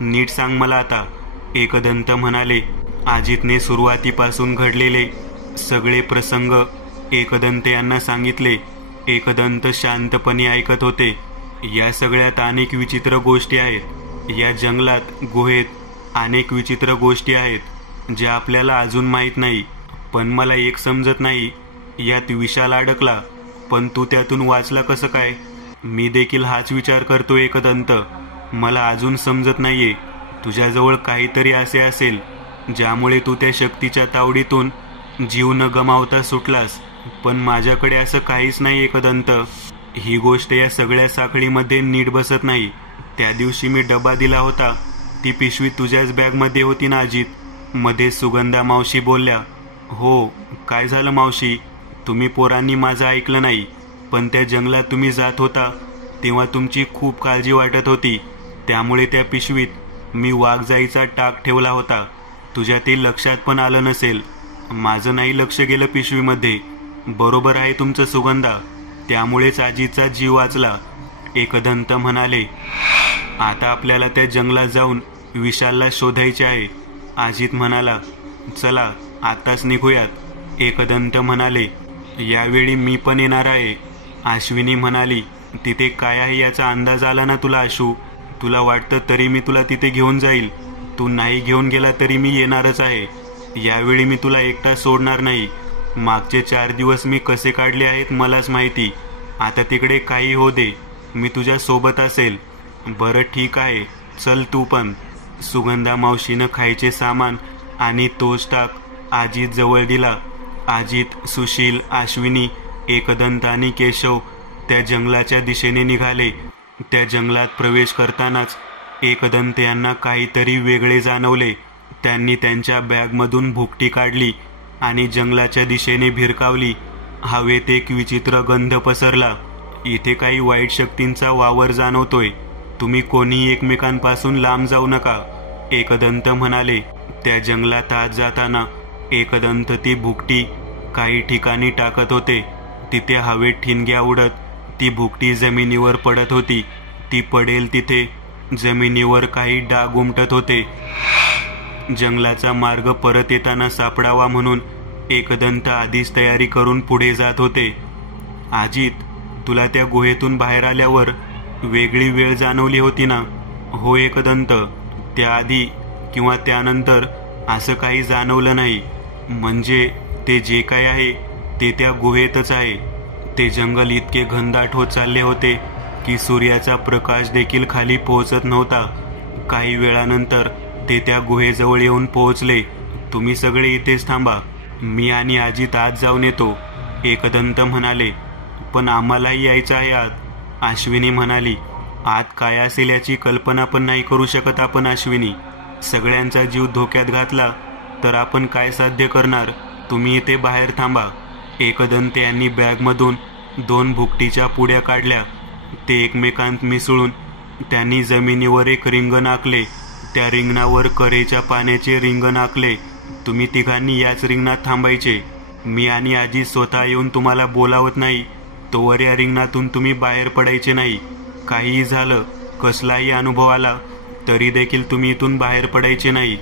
नीट सांग मला आता, एकदंत म्हणाले. अजितने सुरुवातीपासून घडलेले सगळे प्रसंग एकदंत यांना सांगितले. एकदंत शांतपणे ऐकत होते. या सगळ्यात अनेक विचित्र गोष्टी आहेत. या जंगलात गुहेत अनेक विचित्र गोष्टी आहेत ज्या आपल्याला अजून माहीत नाही. पण मला एक समजत नाही, यात विशाल अडकला, पण तू त्यातून वाचला कसं काय? मी देखील हाच विचार करतो एकदंत. मला अजून समजत नाहीये. तुझ्याजवळ काहीतरी असे असेल ज्यामुळे तू त्या शक्तीच्या तावडीतून जीव न गमावता सुटलास. पण माझ्याकडे असं काहीच नाही एकदंत. ही गोष्ट या सगळ्या साखळीमध्ये नीट बसत नाही. त्या दिवशी मी डबा दिला होता, ती पिशवी तुझ्याच बॅगमध्ये होती ना अजित? मध्ये सुगंधा मावशी बोलल्या. हो, काय झालं मावशी? तुम्ही पोरांनी माझं ऐकलं नाही. पण त्या जंगलात तुम्ही जात होता तेव्हा तुमची खूप काळजी वाटत होती. त्यामुळे त्या पिशवीत मी वाघजाईचा टाक ठेवला होता. तुझ्या ते लक्षात पण आलं नसेल. माझं नाही लक्ष गेलं पिशवीमध्ये. बरोबर आहे तुमचं सुगंधा, त्यामुळेच अजितचा जीव वाचला, एकदंत म्हणाले. आता आपल्याला त्या जंगलात जाऊन विशालला शोधायचे आहे, अजित म्हणाला. चला आताच निघूयात, एकदंत म्हणाले. यावेळी मी पण येणार आहे, अश्विनी म्हणाली. तिथे काय आहे याचा अंदाज आला ना तुला आशू? तुला वाटतं तरी मी तुला तिथे घेऊन जाईल. तू नाही घेऊन गेला तरी मी येणारच आहे. यावेळी मी तुला एकटा सोडणार नाही. मागचे 4 दिवस मी कसे काढले आहेत मलाच माहिती. आता तिकडे काही हो दे, मी तुझ्या सोबत असेल. बरं ठीक आहे, चल तू पण. सुगंधा मावशीनं खायचे सामान आणि तोच टाक अजित जवळ दिला. अजित, सुशील, अश्विनी, एकदंत आणि केशव त्या जंगलाच्या दिशेने निघाले. त्या जंगलात प्रवेश करतानाच एकदंत यांना काहीतरी वेगळे जाणवले. त्यांनी त्यांच्या बॅगमधून भुकटी काढली आणि जंगलाच्या दिशेने भिरकावली. हवेत एक विचित्र गंध पसरला. इथे काही वाईट शक्तींचा वावर जाणवतोय. तुम्ही कोणी एकमेकांपासून लांब जाऊ नका, एकदंत म्हणाले. त्या जंगलात आत जाताना एकदंत ती भुकटी काही ठिकाणी टाकत होते. तिथे हवेत ठिणग्या उडत ती भुकटी जमिनीवर पडत होती. ती पडेल तिथे जमिनीवर काही डाग उमटत होते. जंगलाचा मार्ग परत येताना सापडावा म्हणून एकदंत आधीच तयारी करून पुढे जात होते. अजित, तुला त्या गुहेतून बाहेर आल्यावर वेगळी वेळ जाणवली होती ना? हो एकदंत, त्याआधी किंवा त्यानंतर असं काही जाणवलं नाही. म्हणजे ते जे काय आहे ते त्या गुहेतच आहे. ते जंगल इतके घनदाट होत चालले होते की सूर्याचा प्रकाश देखील खाली पोहोचत नव्हता. काही वेळानंतर ते त्या गुहेजवळ येऊन पोहोचले. तुम्ही सगळे इथेच थांबा, मी आणि अजित आत जाऊन येतो, एकदंत म्हणाले. पण आम्हालाही यायचं आहे आत, अश्विनी म्हणाली. आत काय असेल याची कल्पना पण नाही करू शकत आपण अश्विनी. सगळ्यांचा जीव धोक्यात घातला तर आपण काय साध्य करणार? तुम्ही इथे बाहेर थांबा. एकदंत यांनी बॅगमधून 2 भुकटीच्या पुड्या काढल्या. ते एकमेकांत मिसळून त्यांनी जमिनीवर एक रिंगण आखले. त्या रिंगणावर करेच्या पाण्याचे रिंगण आखले. तुम्ही तिघांनी याच रिंगणात थांबायचे. मी आणि आजी स्वतः येऊन तुम्हाला बोलावत नाही तोवर या रिंगणातून तुम्ही बाहेर पडायचे नाही. काहीही झालं, कसलाही अनुभव आला तरी देखील तुम्ही इथून बाहेर पडायचे नाही.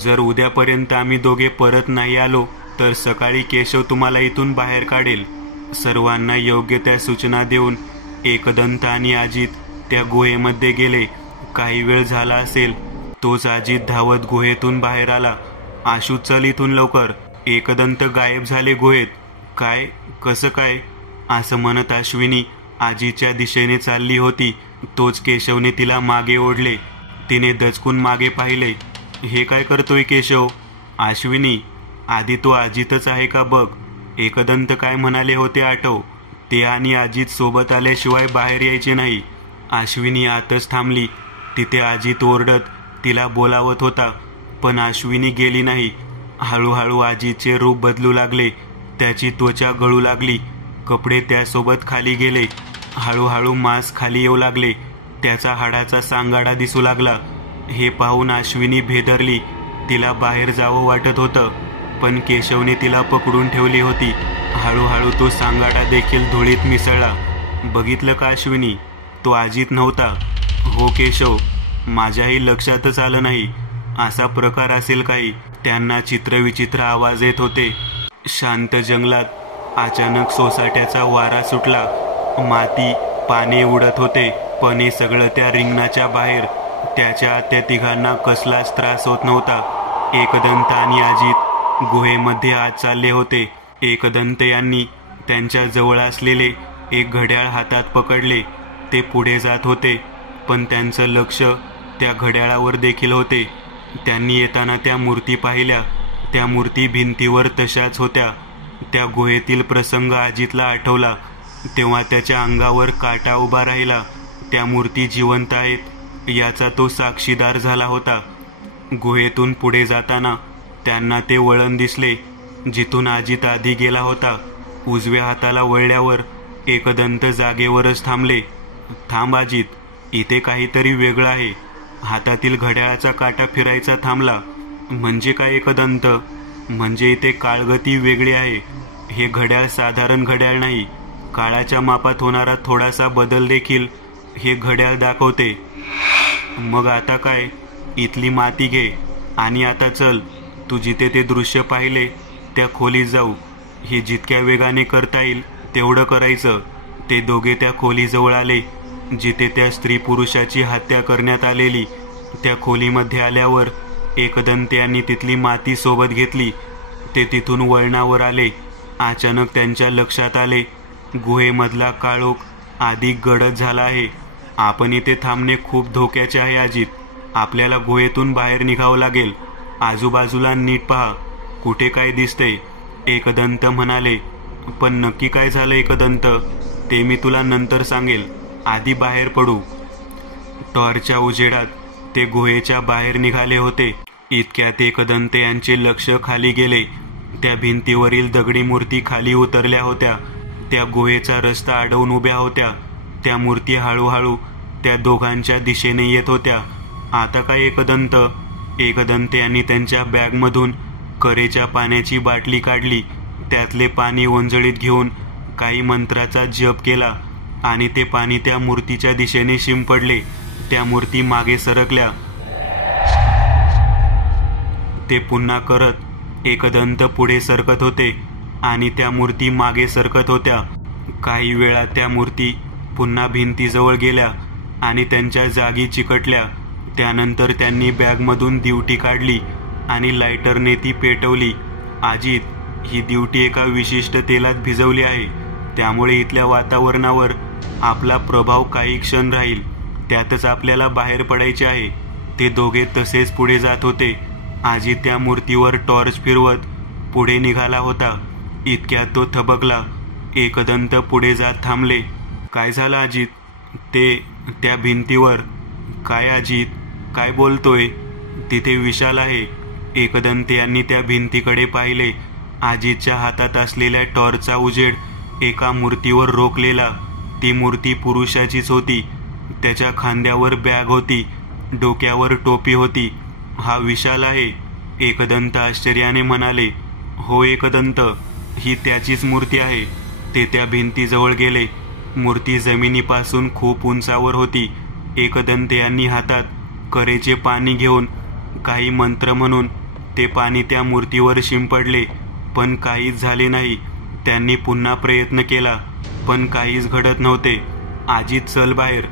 जर उद्यापर्यंत आम्ही दोघे परत नाही आलो तर सकाळी केशव तुम्हाला इथून बाहेर काढेल. सर्वांना योग्य त्या सूचना देऊन एकदंत आणि अजित त्या गुहेमध्ये गेले. काही वेळ झाला असेल तोच अजित धावत गुहेतून बाहेर आला. आशू, चल इथून लवकर. एकदंत गायब झाले गुहेत. काय? कसं काय? असं म्हणत अश्विनी आजीच्या दिशेने चालली होती. तोच केशवने तिला मागे ओढले. तिने दचकून मागे पाहिले. हे काय करतोय केशव? अश्विनी, आधी तो अजितच आहे का बघ. एकदंत काय म्हणाले होते आठव. ते आणि अजित सोबत आल्याशिवाय बाहेर यायचे नाही. अश्विनी आतच थांबली. तिथे अजित ओरडत तिला बोलावत होता, पण अश्विनी गेली नाही. हळूहळू अजितचे रूप बदलू लागले. त्याची त्वचा गळू लागली. कपडे त्यासोबत खाली गेले. हळूहळू मांस खाली येऊ लागले. त्याचा हाडाचा सांगाडा दिसू लागला. हे पाहून अश्विनी भेदरली. तिला बाहेर जावं वाटत होतं, पण केशवने तिला पकडून ठेवली होती. हळूहळू तो सांगाडा देखील धुळीत मिसळला. बघितलं का अश्विनी, तो अजित नव्हता. हो केशव, माझ्याही लक्षातच आलं नाही असा प्रकार असेल काही. त्यांना चित्रविचित्र आवाज येत होते. शांत जंगलात अचानक सोसाट्याचा वारा सुटला. माती पाने उडत होते, पण हे सगळं त्या रिंगणाच्या बाहेर. त्याच्या त्या तिघांना कसलाच त्रास होत नव्हता. एकदंत आणि अजित गुहेमध्ये आत चालले होते. एकदंत यांनी त्यांच्या जवळ असलेले एक घड्याळ हातात पकडले. ते पुढे जात होते, पण त्यांचं लक्ष त्या घड्याळावर देखील होते. त्यांनी येताना त्या मूर्ती पाहिल्या. त्या मूर्ती भिंतीवर तशाच होत्या. त्या गुहेतील प्रसंग अजितला आठवला, तेव्हा त्याच्या अंगावर काटा उभा राहिला. त्या मूर्ती जिवंत आहेत याचा तो साक्षीदार झाला होता. गुहेतून पुढे जाताना त्यांना ते वळण दिसले जिथून अजित आधी गेला होता. उजव्या हाताला वळल्यावर एकदंत जागेवरच थांबले. थांब अजित, इथे काहीतरी वेगळं आहे. हातातील घड्याळाचा काटा फिरायचा थांबला. म्हणजे काय एकदंत? म्हणजे इथे काळगती वेगळी आहे. हे घड्याळ साधारण घड्याळ नाही. काळाच्या मापात होणारा थोडासा बदल देखील हे घड्याळ दाखवते. मग आता काय? इथली माती घे आणि आता चल. तू जिथे ते दृश्य पाहिले त्या खोलीत जाऊ. हे जितक्या वेगाने करता येईल तेवढं करायचं. ते दोघे त्या खोलीजवळ आले जिथे त्या स्त्री पुरुषाची हत्या करण्यात आलेली. त्या खोलीमध्ये आल्यावर एकदंत यांनी तिथली माती सोबत घेतली. ते तिथून वळणावर आले. अचानक त्यांच्या लक्षात आले, गुहेमधला काळोख अधिक गडद झाला आहे. आपण इथे थांबणे खूप धोक्याचे आहे अजित. आपल्याला गुहेतून बाहेर निघावं लागेल. आजूबाजूला नीट पहा, कुठे काय दिसते? एकदंत म्हणाले. पण नक्की काय झालं एकदंत, ते मी तुला नंतर सांगेल. आधी बाहेर पडू. टॉर्चच्या उजेडात ते गुहेच्या बाहेर निघाले होते. इतक्यात एकदंत यांचे लक्ष खाली गेले. त्या भिंतीवरील दगडी मूर्ती खाली उतरल्या होत्या. त्या गुहेचा रस्ता अडवून उभ्या होत्या. त्या मूर्ती हळूहळू त्या दोघांच्या दिशेने येत होत्या. आता काय एकदंत? एकदंत यांनी त्यांच्या बॅगमधून करेच्या पाण्याची बाटली काढली. त्यातले पाणी ओंजळीत घेऊन काही मंत्राचा जप केला आणि ते पाणी त्या मूर्तीच्या दिशेने शिंपडले. त्या मूर्ती मागे सरकल्या. ते पुन्हा करत एकदंत पुढे सरकत होते आणि त्या मूर्ती मागे सरकत होत्या. काही वेळात त्या मूर्ती पुन्हा भिंतीजवळ गेल्या आणि त्यांच्या जागी चिकटल्या. त्यानंतर त्यांनी बॅगमधून दिवटी काढली आणि लायटरने ती पेटवली. अजित, ही दिवटी एका विशिष्ट तेलात भिजवली आहे. त्यामुळे इथल्या वातावरणावर आपला प्रभाव काही क्षण राहील. त्यातच आपल्याला बाहेर पडायचे आहे. ते दोघे तसेच पुढे जात होते. अजित त्या मूर्तीवर टॉर्च फिरवत पुढे निघाला होता. इतक्यात तो थबकला. एकदंत पुढे जात थांबले. काय झालं अजित? त्या भिंतीवर काय अजित? काय बोलतोय? तिथे विशाल आहे. एकदंत यांनी त्या भिंतीकडे पाहिले. अजितच्या हातात असलेल्या टॉर्चचा उजेड एका मूर्तीवर रोखलेला. ती मूर्ती पुरुषाचीच होती. त्याच्या खांद्यावर बॅग होती. डोक्यावर टोपी होती. हा विशाल आहे? एकदंत आश्चर्याने म्हणाले. हो एकदंत, ही त्याचीच मूर्ती आहे. ते त्या भिंतीजवळ गेले. मूर्ती जमिनीपासून खूप उंचावर होती. एकदंत यांनी हातात करेचे पाणी घेऊन काही मंत्र म्हणून ते पाणी त्या मूर्तीवर शिंपडले, पण काहीच झाले नाही. त्यांनी पुन्हा प्रयत्न केला, पण काहीच घडत नव्हते. अजित, चल बाहेर.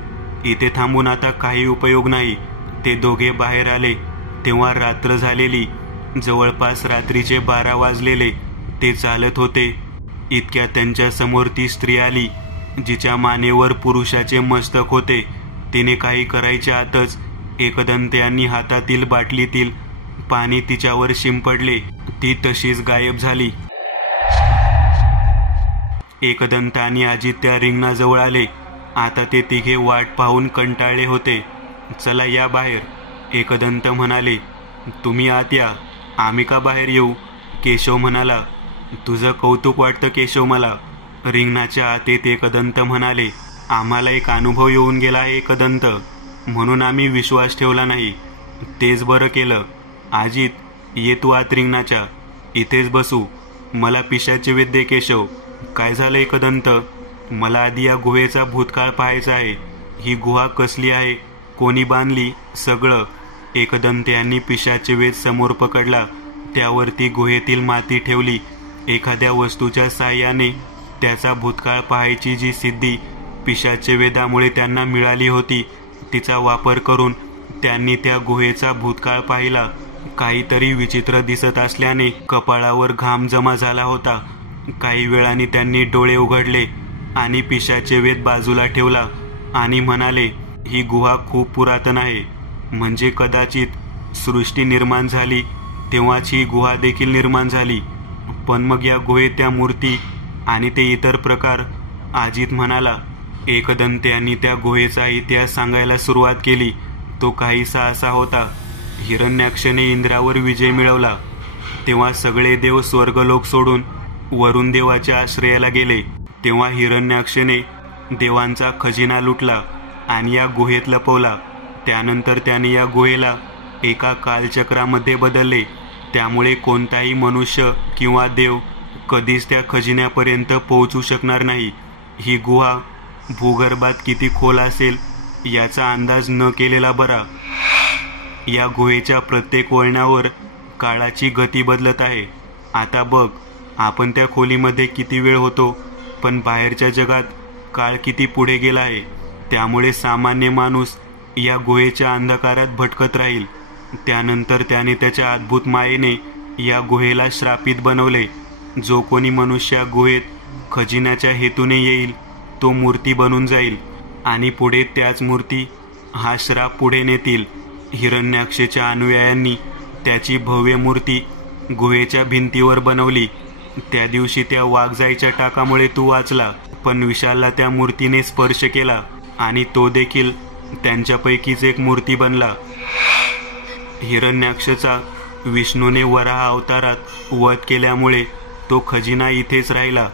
इथे थांबून आता काही उपयोग नाही. ते दोघे बाहेर आले तेव्हा रात्र झालेली. जवळपास रात्रीचे 12 वाजलेले. ते चालत होते. इतक्यात त्यांच्या समोर ती स्त्री आली जिच्या मानेवर पुरुषाचे मस्तक होते. तिने काही करायच्या आतच एकदंत यांनी हातातील बाटलीतील पाणी तिच्यावर शिंपडले. ती तशीच गायब झाली. एकदंत आणि अजित त्या रिंगणाजवळ आले. आता ते तिघे वाट पाहून कंटाळले होते. चला या बाहेर, एकदंत म्हणाले. तुम्ही आत या, आम्ही का बाहेर येऊ? केशव म्हणाला, तुझं कौतुक वाटतं केशव मला. रिंगणाच्या आत येत एकदंत म्हणाले, आम्हाला एक अनुभव येऊन गेला आहे एकदंत, म्हणून आम्ही विश्वास ठेवला नाही. तेच बरं केलं. अजित, ये तू आत रिंगणाच्या. इथेच बसू. मला पिशाचे वेद दे केशव. काय झालं एकदंत? मला आधी या गुहेचा भूतकाळ पाहायचा आहे. ही गुहा कसली आहे, कोणी बांधली, सगळं. एकदंत यांनी पिशाचे वेद समोर पकडला. त्यावरती गुहेतील माती ठेवली. एखाद्या वस्तूच्या साह्याने त्याचा भूतकाळ पाहायची जी सिद्धी पिशाचे वेदामुळे त्यांना मिळाली होती, तिचा वापर करून त्यांनी त्या गुहेचा भूतकाळ पाहिला. काहीतरी विचित्र दिसत असल्याने कपाळावर घाम जमा झाला होता. काही वेळाने त्यांनी डोळे उघडले आणि पिशाचे वेद बाजूला ठेवला आणि म्हणाले, ही गुहा खूप पुरातन आहे. म्हणजे कदाचित सृष्टी निर्माण झाली तेव्हाच ही गुहा देखील निर्माण झाली. पण मग या गुहेत त्या मूर्ती आणि ते इतर प्रकार. अजित म्हणाला. एकदंत यांनी त्या गुहेचा इतिहास सांगायला सुरुवात केली. तो काहीसा असा होता. हिरण्याक्षने इंद्रावर विजय मिळवला तेव्हा सगळे देव स्वर्गलोक सोडून वरुण देवाच्या आश्रयाला गेले. तेव्हा हिरण्याक्षने देवांचा खजिना लुटला आणि या गुहेत लपवला. त्यानंतर त्याने या गुहेला एका कालचक्रामध्ये बदलले. त्यामुळे कोणताही मनुष्य किंवा देव कधीच त्या खजिन्यापर्यंत पोहोचू शकणार नाही. ही गुहा भूगर्भात किती खोल असेल याचा अंदाज न केलेला बरा. या गुहेच्या प्रत्येक वळणावर काळाची गती बदलत आहे. आता बघ, आपण त्या खोलीमध्ये किती वेळ होतो, पण बाहेरच्या जगात काळ किती पुढे गेला आहे. त्यामुळे सामान्य माणूस या गुहेच्या अंधकारात भटकत राहील. त्यानंतर त्याने त्याच्या अद्भुत मायेने या गुहेला श्रापित बनवले. जो कोणी मनुष्य गुहेत खजिन्याच्या हेतूने येईल तो मूर्ती बनून जाईल आणि पुढे त्याच मूर्ती हा श्राप पुढे नेतील. हिरण्याक्षच्या अनुयायांनी त्याची भव्य मूर्ती गुहेच्या भिंतीवर बनवली. त्या दिवशी त्या वाघजाईच्या टाकामुळे तू वाचला, पण विशालला त्या मूर्तीने स्पर्श केला आणि तो देखील त्यांच्यापैकीच एक मूर्ती बनला. हिरण्याक्षचा विष्णूने वराह अवतारात वध केल्यामुळे तो खजिना इथेच राहिला.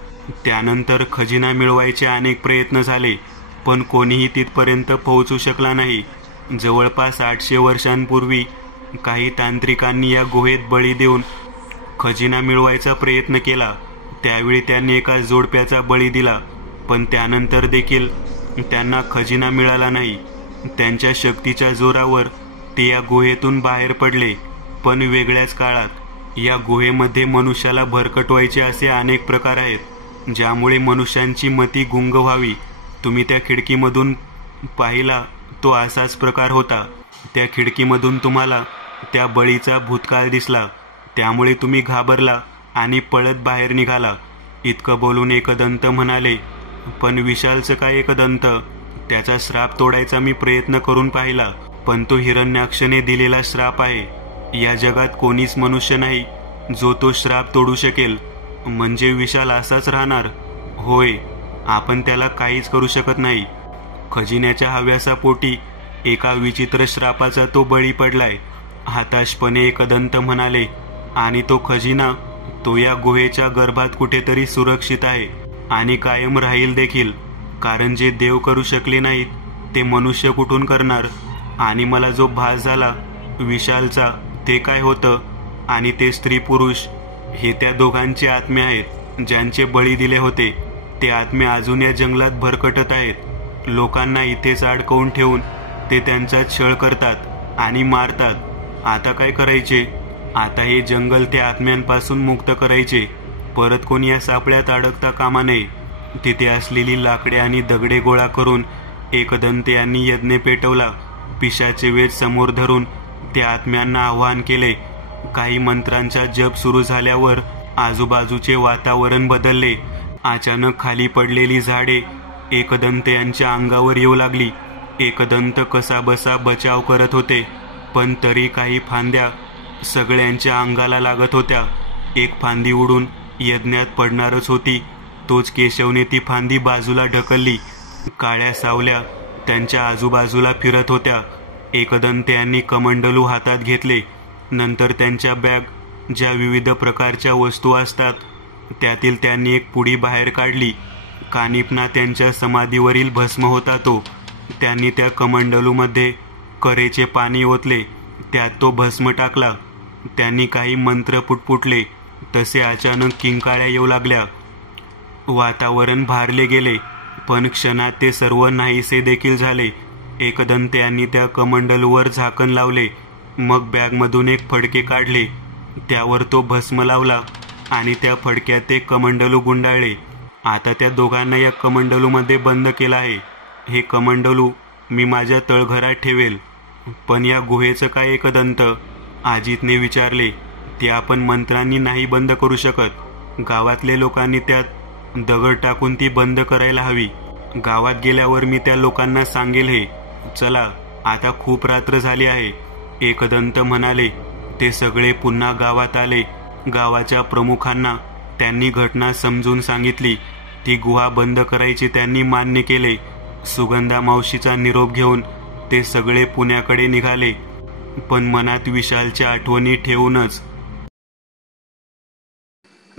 त्यानंतर खजिना मिळवायचे अनेक प्रयत्न झाले, पण कोणीही तिथपर्यंत पोहोचू शकला नाही. जवळपास 800 वर्षांपूर्वी काही तांत्रिकांनी या गुहेत बळी देऊन खजिना मिळवायचा प्रयत्न केला. त्यावेळी त्यांनी एका जोडप्याचा बळी दिला, पण त्यानंतर देखील त्यांना खजिना मिळाला नाही. त्यांच्या शक्तीच्या जोरावर ते या गुहेतून बाहेर पडले, पण वेगळ्याच काळात. या गुहेमध्ये मनुष्याला भरकटवायचे असे अनेक प्रकार आहेत, ज्यामुळे मनुष्यांची मती गुंग व्हावी. तुम्ही त्या खिडकीमधून पाहिला तो असाच प्रकार होता. त्या खिडकीमधून तुम्हाला त्या बळीचा भूतकाळ दिसला. त्यामुळे तुम्ही घाबरला आणि पळत बाहेर निघाला. इतकं बोलून एकदंत म्हणाले, पण विशालचं काय एकदंत? त्याचा श्राप तोडायचा मी प्रयत्न करून पाहिला, पण तो हिरण्याक्षने दिलेला श्राप आहे. या जगात कोणीच मनुष्य नाही जो तो श्राप तोडू शकेल. म्हणजे विशाल असाच राहणार? होय, आपण त्याला काहीच करू शकत नाही. खजिन्याच्या हव्यासापोटी एका विचित्र श्रापाचा तो बळी पडलाय. हताशपणे एकदंत म्हणाले, आणि तो खजिना तो या गुहेच्या गर्भात कुठेतरी सुरक्षित आहे आणि कायम राहील देखील. कारण जे देव करू शकले नाहीत ते मनुष्य कुठून करणार? आणि मला जो भास झाला विशालचा, ते काय होतं? आणि ते स्त्री पुरुष हे त्या दोघांचे आत्मे आहेत ज्यांचे बळी दिले होते. ते आत्मे अजून या जंगलात भरकटत आहेत. लोकांना इथेच अडकवून ठेवून ते त्यांचा छळ करतात आणि मारतात. आता काय करायचे? आता हे जंगल त्या आत्म्यांपासून मुक्त करायचे. परत कोणी या सापळ्यात अडकता कामा नये. तिथे असलेली लाकडे आणि दगडे गोळा करून एकदंत यांनी यज्ञ पेटवला. पिशाचे वेद समोर धरून त्या आत्म्यांना आवाहन केले. काही मंत्रांचा जप सुरू झाल्यावर आजूबाजूचे वातावरण बदलले. अचानक खाली पडलेली झाडे एकदंत यांच्या अंगावर येऊ लागली. एकदंत कसाबसा बचाव करत होते, पण तरी काही फांद्या सगळ्यांच्या अंगाला लागत होत्या. एक फांदी उडून यज्ञात पडणारच होती. तोच केशवने ती फांदी बाजूला ढकलली. काळ्या सावल्या त्यांच्या आजूबाजूला फिरत होत्या. एकदंत यांनी कमंडलू हातात घेतले. नंतर त्यांच्या बॅग ज्या विविध प्रकारच्या वस्तू असतात त्यातील त्यांनी एक पुडी बाहेर काढली. कानिपना त्यांच्या समाधीवरील भस्म होता तो. त्यांनी त्या कमंडलूमध्ये करेचे पाणी ओतले, त्यात तो भस्म टाकला. त्यांनी काही मंत्र पुटपुटले, तसे अचानक किंकाळ्या येऊ लागल्या. वातावरण भारले गेले, पण क्षणात ते सर्व नाहीसे देखील झाले. एकदंत यांनी त्या कमंडलूवर झाकण लावले, मग बॅगमधून एक फडके काढले, त्यावर तो भस्म लावला आणि त्या फडक्यात ते कमंडलू गुंडाळले. आता त्या दोघांना या कमंडलूमध्ये बंद केलं आहे. हे कमंडलू मी माझ्या तळघरात ठेवेल. पण या गुहेचं काय एकदंत? अजितने विचारले. ते आपण मंत्रांनी नाही बंद करू शकत. गावातल्या लोकांनी त्यात दगड टाकून ती बंद करायला हवी. गावात गेल्यावर मी त्या लोकांना सांगेल हे. चला, आता खूप रात्र झाली आहे, एकदंत म्हणाले. ते सगळे पुन्हा गावात आले. गावाच्या प्रमुखांना त्यांनी घटना समजून सांगितली. ती गुहा बंद करायची त्यांनी मान्य केले. सुगंधा मावशीचा निरोप घेऊन ते सगळे पुण्याकडे निघाले, पण मनात विशालच्या आठवणी ठेवूनच.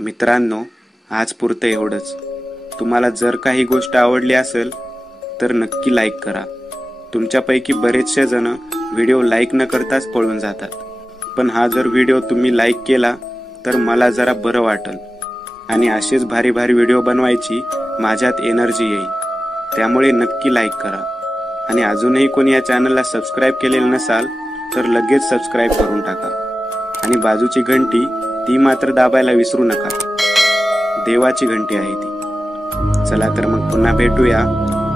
मित्रांनो, आज पुरतं एवढंच. तुम्हाला जर काही गोष्ट आवडली असेल तर नक्की लाईक करा. तुमच्यापैकी बरेचसे जण व्हिडिओ लाईक न करताच पळून जातात, पण हा जर व्हिडिओ तुम्ही लाईक केला तर मला जरा बरं वाटेल आणि असेच भारी भारी व्हिडिओ बनवायची माझ्यात एनर्जी येईल. त्यामुळे नक्की लाईक करा. आणि अजूनही कोणी या चॅनलला सबस्क्राईब केलेलं नसाल तर लगेच सबस्क्राईब करून टाका. आणि बाजूची घंटी ती मात्र दाबायला विसरू नका. देवाची घंटी आहे ती. चला तर मग पुन्हा भेटूया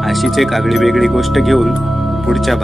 अशीच एक आगळी वेगळी गोष्ट घेऊन पुढच्या